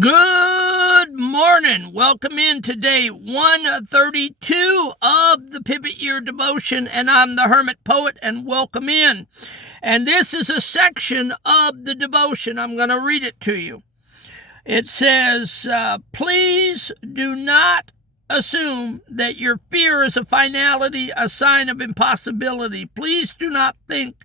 Good morning. Welcome in to day 132 of the Pivot Year Devotion, and I'm the Hermit Poet, and welcome in. And this is a section of the devotion. I'm going to read it to you. It says, please do not assume that your fear is a finality, a sign of impossibility. Please do not think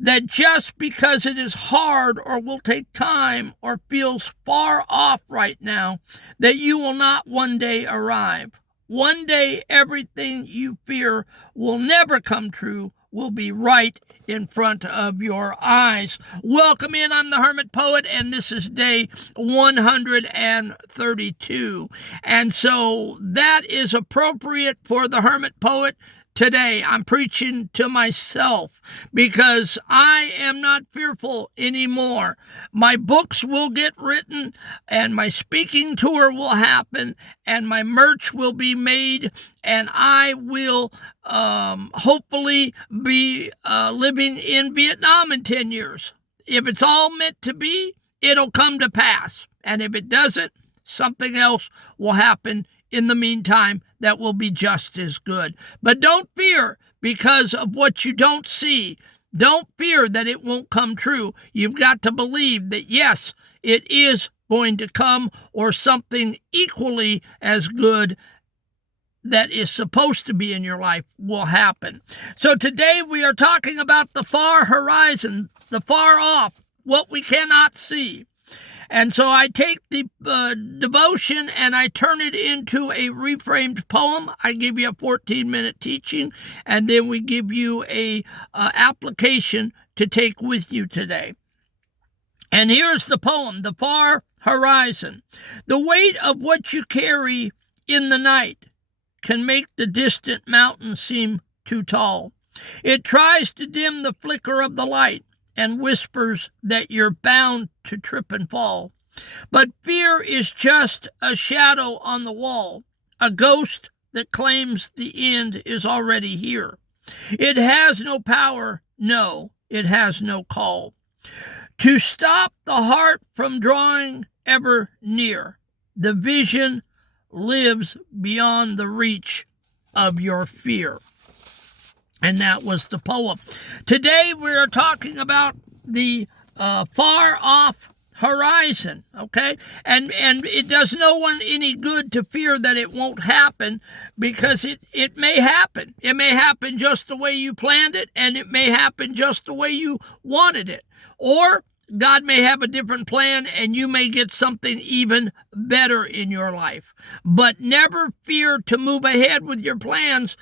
that just because it is hard or will take time or feels far off right now, that you will not one day arrive. One day, everything you fear will never come true, will be right in front of your eyes. Welcome in. I'm the Hermit Poet, and this is day 132. And so that is appropriate for the Hermit Poet. Today, I'm preaching to myself because I am not fearful anymore. My books will get written, and my speaking tour will happen, and my merch will be made, and I will hopefully be living in Vietnam in 10 years. If it's all meant to be, it'll come to pass. And if it doesn't, something else will happen in the meantime that will be just as good. But don't fear because of what you don't see. Don't fear that it won't come true. You've got to believe that, yes, it is going to come, or something equally as good that is supposed to be in your life will happen. So today we are talking about the far horizon, the far off, what we cannot see. And so I take the devotion and I turn it into a reframed poem. I give you a 14-minute teaching, and then we give you a application to take with you today. And here's the poem, The Far Horizon. The weight of what you carry in the night can make the distant mountain seem too tall. It tries to dim the flicker of the light and whispers that you're bound to trip and fall. But fear is just a shadow on the wall, a ghost that claims the end is already here. It has no power, no, it has no call to stop the heart from drawing ever near. The vision lives beyond the reach of your fear. And that was the poem. Today we are talking about the far off horizon, okay? And it does no one any good to fear that it won't happen, because it may happen. It may happen just the way you planned it, and it may happen just the way you wanted it. Or God may have a different plan, and you may get something even better in your life. But never fear to move ahead with your plans,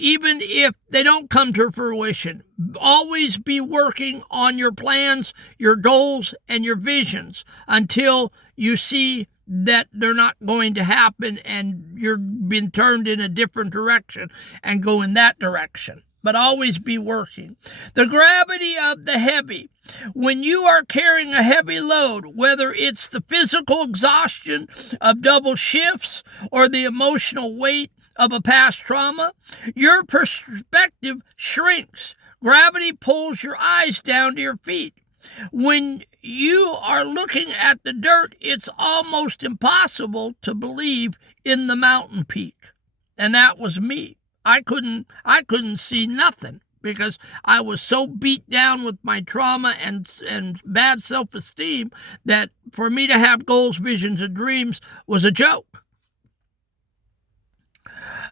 even if they don't come to fruition. Always be working on your plans, your goals, and your visions until you see that they're not going to happen and you've been turned in a different direction, and go in that direction. But always be working. The gravity of the heavy. When you are carrying a heavy load, whether it's the physical exhaustion of double shifts or the emotional weight of a past trauma, your perspective shrinks. Gravity pulls your eyes down to your feet. When you are looking at the dirt, it's almost impossible to believe in the mountain peak. And that was me. I couldn't see nothing because I was so beat down with my trauma and bad self-esteem that for me to have goals, visions, and dreams was a joke.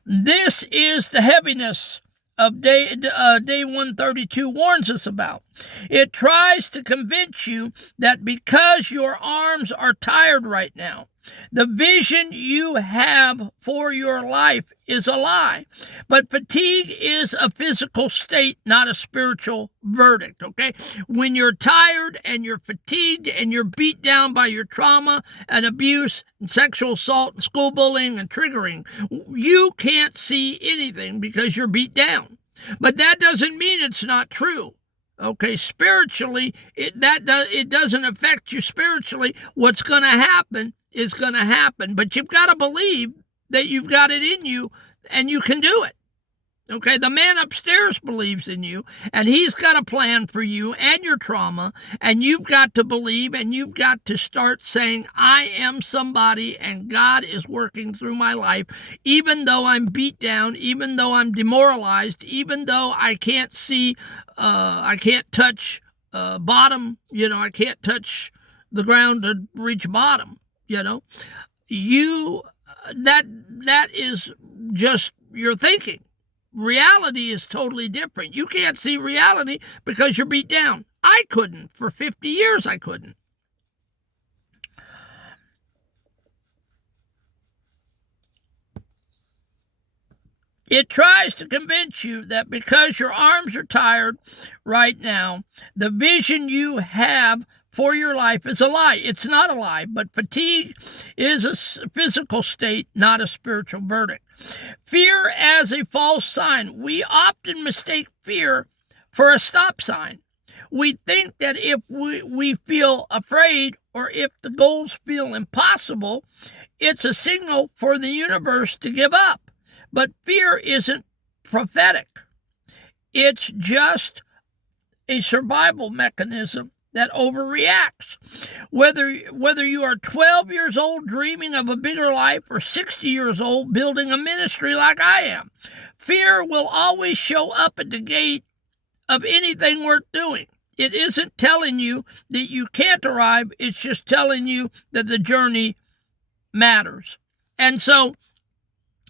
This is the heaviness of day 132 warns us about. It tries to convince you that because your arms are tired right now, the vision you have for your life is a lie. But fatigue is a physical state, not a spiritual verdict, okay? When you're tired and you're fatigued and you're beat down by your trauma and abuse and sexual assault and school bullying and triggering, you can't see anything because you're beat down. But that doesn't mean it's not true. Okay, spiritually, it doesn't affect you spiritually. What's going to happen is going to happen. But you've got to believe that you've got it in you and you can do it. Okay, the man upstairs believes in you, and he's got a plan for you and your trauma, and you've got to believe, and you've got to start saying, I am somebody, and God is working through my life, even though I'm beat down, even though I'm demoralized, even though I can't see, I can't touch bottom, I can't touch the ground to reach bottom, that is just your thinking. Reality is totally different. You can't see reality because you're beat down. I couldn't. For 50 years, I couldn't. It tries to convince you that because your arms are tired right now, the vision you have for your life is a lie. It's not a lie, but fatigue is a physical state, not a spiritual verdict. Fear as a false sign. We often mistake fear for a stop sign. We think that if we feel afraid or if the goals feel impossible, it's a signal for the universe to give up. But fear isn't prophetic. It's just a survival mechanism that overreacts. Whether you are 12 years old dreaming of a bigger life or 60 years old building a ministry like I am, fear will always show up at the gate of anything worth doing. It isn't telling you that you can't arrive. It's just telling you that the journey matters. And so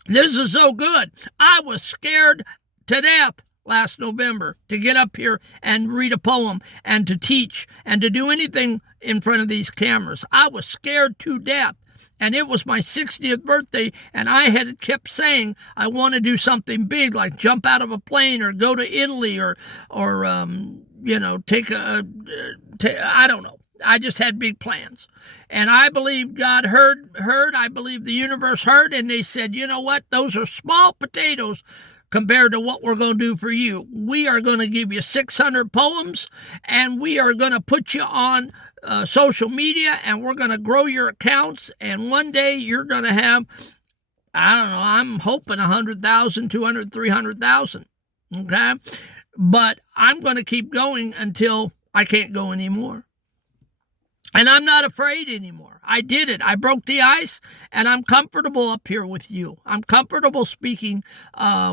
this is so good. I was scared to death last November to get up here and read a poem and to teach and to do anything in front of these cameras. I was scared to death. And it was my 60th birthday, and I had kept saying I want to do something big, like jump out of a plane or go to Italy or take I don't know. I just had big plans. And I believe God heard. I believe the universe heard, and they said, you know what? Those are small potatoes compared to what we're going to do for you. We are going to give you 600 poems, and we are going to put you on social media, and we're going to grow your accounts, and one day you're going to have, I don't know, I'm hoping 100,000, 200, 300,000, okay? But I'm going to keep going until I can't go anymore. And I'm not afraid anymore. I did it. I broke the ice, and I'm comfortable up here with you. I'm comfortable speaking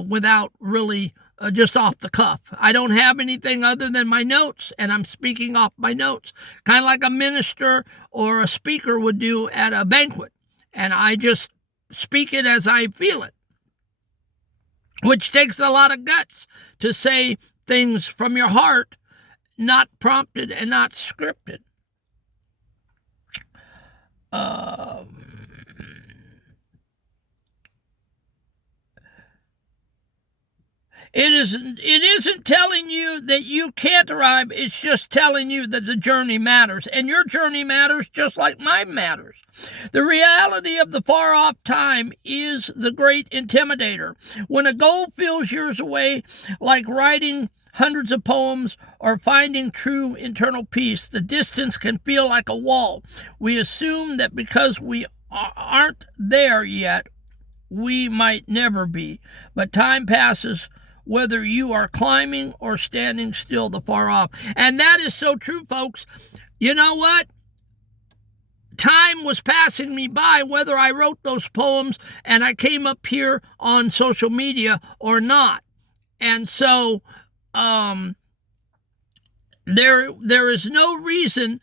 without really just off the cuff. I don't have anything other than my notes, and I'm speaking off my notes, kind of like a minister or a speaker would do at a banquet. And I just speak it as I feel it, which takes a lot of guts to say things from your heart, not prompted and not scripted. It isn't telling you that you can't arrive. It's just telling you that the journey matters, and your journey matters just like mine matters. The reality of the far off time is the great intimidator. When a goal feels years away, like writing hundreds of poems or finding true internal peace, the distance can feel like a wall. We assume that because we aren't there yet, we might never be. But time passes whether you are climbing or standing still the far off. And that is so true, folks. You know what? Time was passing me by whether I wrote those poems and I came up here on social media or not. And so there is no reason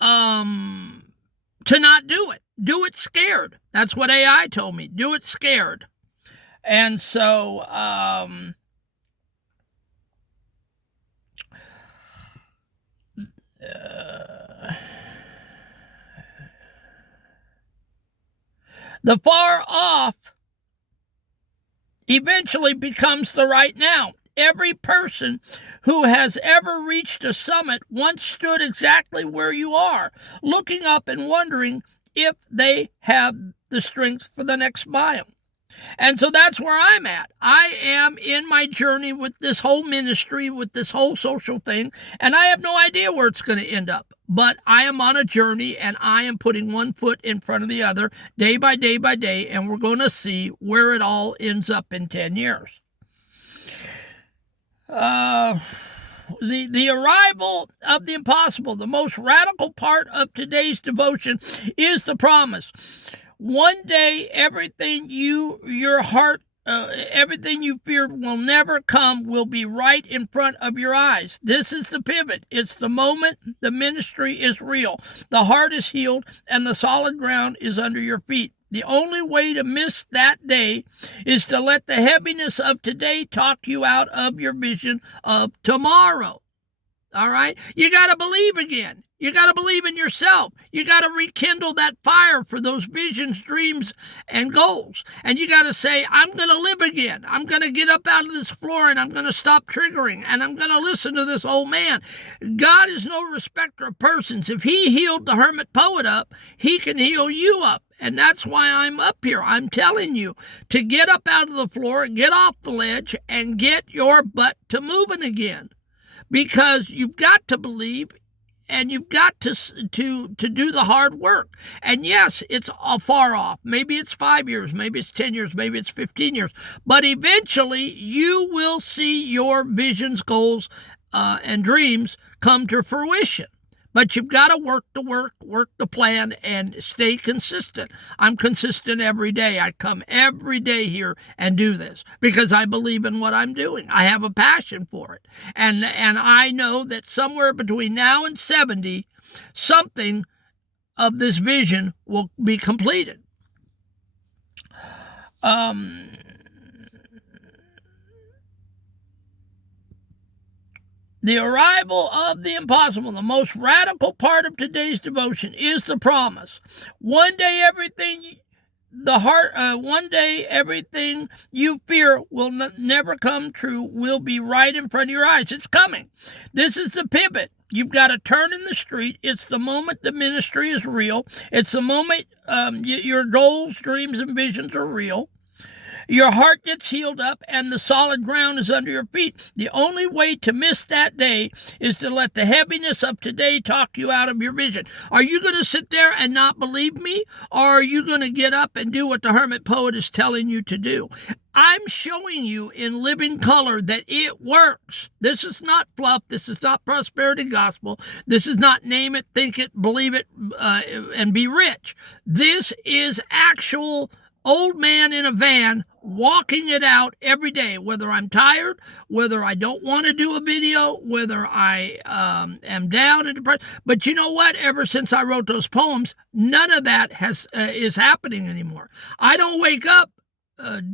to not do it. Do it scared. That's what AI told me. Do it scared. And so the far off eventually becomes the right now. Every person who has ever reached a summit once stood exactly where you are, looking up and wondering if they have the strength for the next mile. And so that's where I'm at. I am in my journey with this whole ministry, with this whole social thing, and I have no idea where it's going to end up. But I am on a journey, and I am putting one foot in front of the other, day by day by day, and we're going to see where it all ends up in 10 years. The arrival of the impossible, the most radical part of today's devotion, is the promise. One day, everything you feared will never come will be right in front of your eyes. This is the pivot. It's the moment the ministry is real. The heart is healed and the solid ground is under your feet. The only way to miss that day is to let the heaviness of today talk you out of your vision of tomorrow. All right? You got to believe again. You got to believe in yourself. You got to rekindle that fire for those visions, dreams, and goals. And you got to say, I'm going to live again. I'm going to get up out of this floor and I'm going to stop triggering and I'm going to listen to this old man. God is no respecter of persons. If he healed the hermit poet up, he can heal you up. And that's why I'm up here. I'm telling you to get up out of the floor, get off the ledge, and get your butt to moving again. Because you've got to believe and you've got to do the hard work. And yes, it's far off. Maybe it's 5 years, maybe it's 10 years, maybe it's 15 years. But eventually you will see your visions, goals, and dreams come to fruition. But you've got to work the plan, and stay consistent. I'm consistent every day. I come every day here and do this because I believe in what I'm doing. I have a passion for it. And I know that somewhere between now and 70, something of this vision will be completed. The arrival of the impossible, the most radical part of today's devotion, is the promise. One day everything you fear will never come true will be right in front of your eyes. It's coming. This is the pivot. You've got to turn in the street. It's the moment the ministry is real. It's the moment your goals, dreams, and visions are real. Your heart gets healed up and the solid ground is under your feet. The only way to miss that day is to let the heaviness of today talk you out of your vision. Are you going to sit there and not believe me? Or are you going to get up and do what the hermit poet is telling you to do? I'm showing you in living color that it works. This is not fluff. This is not prosperity gospel. This is not name it, think it, believe it, and be rich. This is actual old man in a van walking it out every day, whether I'm tired, whether I don't want to do a video, whether I am down and depressed. But you know what? Ever since I wrote those poems, none of that is happening anymore. I don't wake up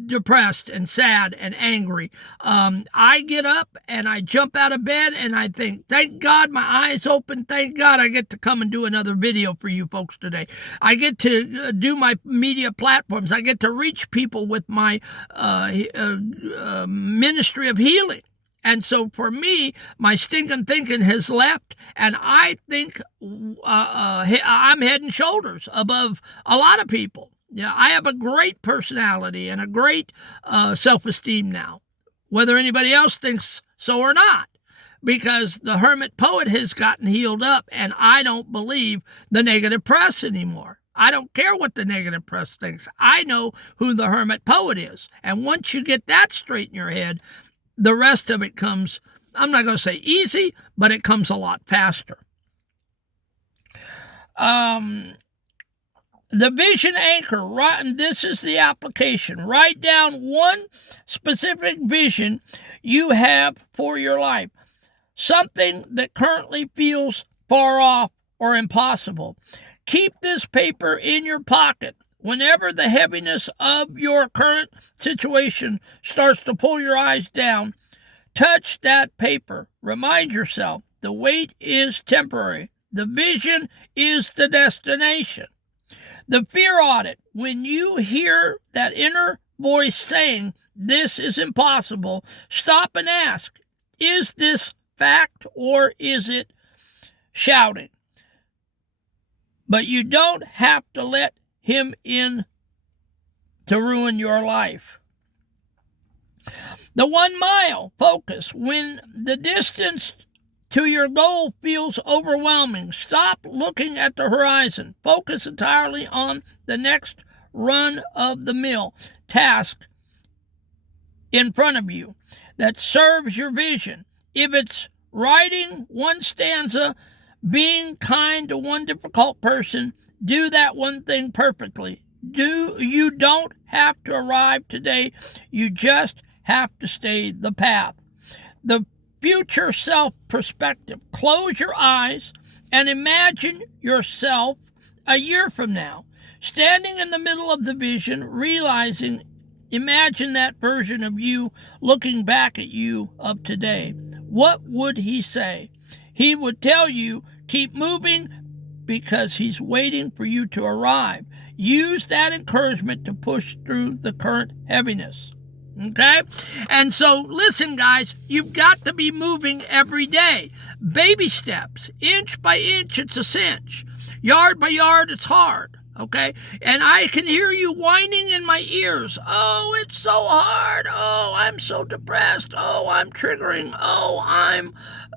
depressed and sad and angry. I get up and I jump out of bed and I think, thank God my eyes open. Thank God I get to come and do another video for you folks today. I get to do my media platforms. I get to reach people with my ministry of healing. And so for me, my stinking thinking has left, and I think I'm head and shoulders above a lot of people. Yeah, I have a great personality and a great self-esteem now, whether anybody else thinks so or not, because the hermit poet has gotten healed up, and I don't believe the negative press anymore. I don't care what the negative press thinks. I know who the hermit poet is, and once you get that straight in your head, the rest of it comes, I'm not going to say easy, but it comes a lot faster. The vision anchor, this is the application. Write down one specific vision you have for your life, something that currently feels far off or impossible. Keep this paper in your pocket. Whenever the heaviness of your current situation starts to pull your eyes down, touch that paper. Remind yourself the weight is temporary. The vision is the destination. The fear audit, when you hear that inner voice saying, this is impossible, stop and ask, is this fact or is it shouting? But you don't have to let him in to ruin your life. The 1 mile focus, when the distance to your goal feels overwhelming, stop looking at the horizon. Focus entirely on the next run-of-the-mill task in front of you. that serves your vision. If it's writing one stanza, being kind to one difficult person, do that one thing perfectly. You don't have to arrive today. You just have to stay the path. The future self perspective. Close your eyes and imagine yourself a year from now, standing in the middle of the vision, imagine that version of you looking back at you of today. What would he say? He would tell you, keep moving because he's waiting for you to arrive. Use that encouragement to push through the current heaviness. Okay? And so, listen, guys, you've got to be moving every day. Baby steps, inch by inch, it's a cinch. Yard by yard, it's hard. Okay? And I can hear you whining in my ears. Oh, it's so hard. Oh, I'm so depressed. Oh, I'm triggering. Oh, I'm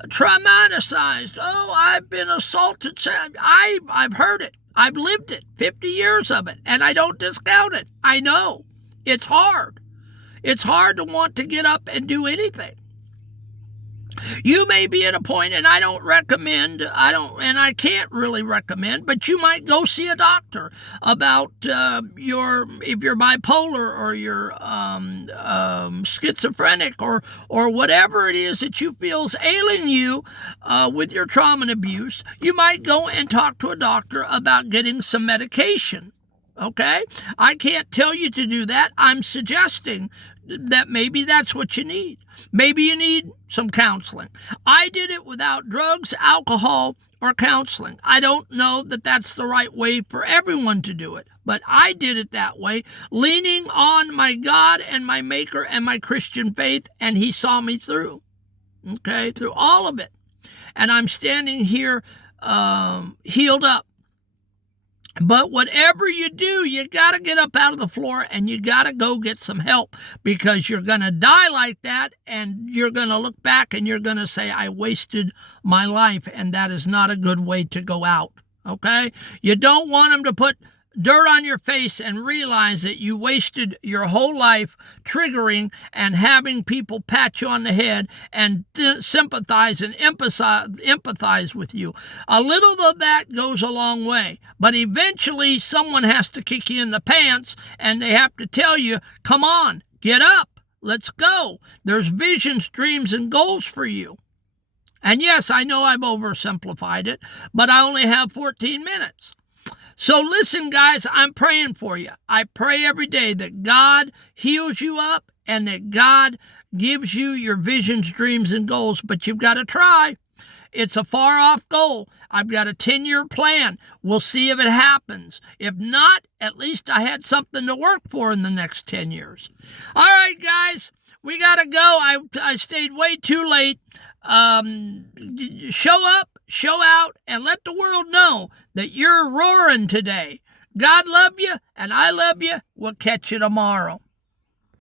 traumatized. Oh, I've been assaulted. I've heard it. I've lived it. 50 years of it. And I don't discount it. I know. It's hard. It's hard to want to get up and do anything. You may be at a point, and I can't really recommend, but you might go see a doctor about if you're bipolar or you're schizophrenic or whatever it is that you feel is ailing you with your trauma and abuse. You might go and talk to a doctor about getting some medication. Okay? I can't tell you to do that. I'm suggesting that maybe that's what you need. Maybe you need some counseling. I did it without drugs, alcohol, or counseling. I don't know that that's the right way for everyone to do it, but I did it that way, leaning on my God and my Maker and my Christian faith, and he saw me through, okay, through all of it. And I'm standing here healed up. But whatever you do, you got to get up out of the floor and you got to go get some help, because you're going to die like that, and you're going to look back and you're going to say, I wasted my life, and that is not a good way to go out, okay? You don't want them to put dirt on your face and realize that you wasted your whole life triggering and having people pat you on the head and sympathize and empathize with you. A little of that goes a long way, but eventually someone has to kick you in the pants and they have to tell you, come on, get up, let's go. There's visions, dreams, and goals for you. And yes, I know I've oversimplified it, but I only have 14 minutes. So listen, guys, I'm praying for you. I pray every day that God heals you up and that God gives you your visions, dreams, and goals, but you've got to try. It's a far-off goal. I've got a 10-year plan. We'll see if it happens. If not, at least I had something to work for in the next 10 years. All right, guys, we got to go. I stayed way too late. Show up, show out, and let the world know that you're roaring today. God love you, and I love you. We'll catch you tomorrow.